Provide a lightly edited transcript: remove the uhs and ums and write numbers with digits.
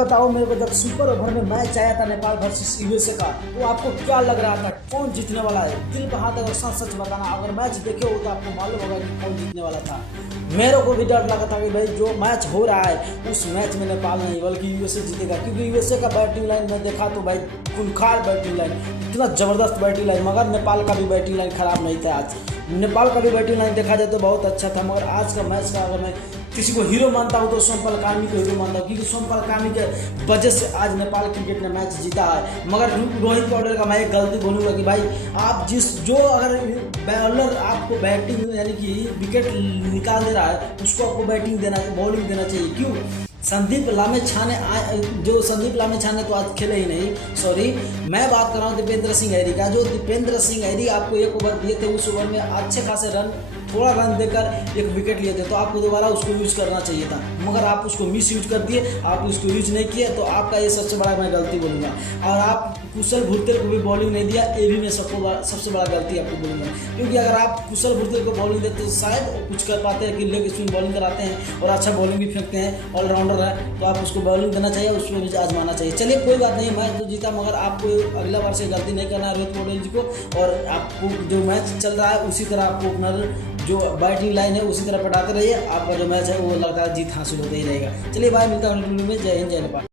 बताओ मेरे को, जब सुपर ओवर में मैच आया था नेपाल वर्सेस यूएसए का, तो आपको क्या लग रहा था कौन जीतने वाला है? दिल पे हाथ अगर सच सच बताना, अगर मैच देखे हो तो आपको मालूम होगा कि कौन जीतने वाला था। मेरे को भी डर लगा था कि भाई जो मैच हो रहा है उस मैच में नेपाल नहीं बल्कि यूएसए जीतेगा, क्योंकि यूएसए का बैटिंग लाइन में देखा तो भाई खूंखार बैटिंग लाइन, इतना ज़बरदस्त बैटिंग लाइन। मगर नेपाल का भी बैटिंग लाइन खराब नहीं था आज। नेपाल का भी बैटिंग लाइन देखा जाए तो बहुत अच्छा था। मगर आज का मैच का अगर मैं किसी को हीरो मानता हूँ तो सोमपल कामी को हीरो मानता हूँ, क्योंकि सोमपल कामी के वजह से आज नेपाल क्रिकेट ने मैच जीता है। मगर रोहित पौडेल का मैं एक गलती बोलूँगा कि भाई आप जो अगर बॉलर आपको बैटिंग यानी कि विकेट निकाल दे रहा है उसको आपको बैटिंग देना, बॉलिंग देना चाहिए। क्यों? संदीप लामेछाने तो आज खेले ही नहीं। सॉरी, मैं बात कर रहा हूँ दीपेंद्र सिंह हैरी का। जो दीपेंद्र सिंह हैरी आपको एक ओवर दिए थे, उस ओवर में अच्छे खासे रन, थोड़ा रन देकर एक विकेट लिए थे, तो आपको दोबारा उसको यूज करना चाहिए था। मगर आप उसको मिस यूज कर दिए, आप उसको यूज नहीं किए, तो आपका ये सबसे बड़ा मैं गलती बोलूँगा। और आप कुशल भुरतेल को भी बॉलिंग नहीं दिया, ये भी मैं सबसे बड़ा गलती आपको बोलूँगा। क्योंकि अगर आप कुशल भुरतेल को बॉलिंग देते तो शायद कुछ कर पाते हैं कि लेग स्पिन बॉलिंग कराते हैं और अच्छा बॉलिंग भी फेंकते हैं, ऑलराउंडर है, तो आप उसको बॉलिंग देना चाहिए, उसमें भी आजमाना चाहिए। चलिए कोई बात नहीं, मैच तो जीता, मगर आपको अगला बार से गलती नहीं करना है रोहित पौडेल जी को। और आपको जो मैच चल रहा है उसी तरह आपको अपना जो बैटिंग लाइन है उसी तरह पटाते रहिए। आपका जो मैच है वो लगता है जीत हासिल होता ही रहेगा। चलिए भाई, मिलता हूँ में। जय हिंद, जय नेपाल।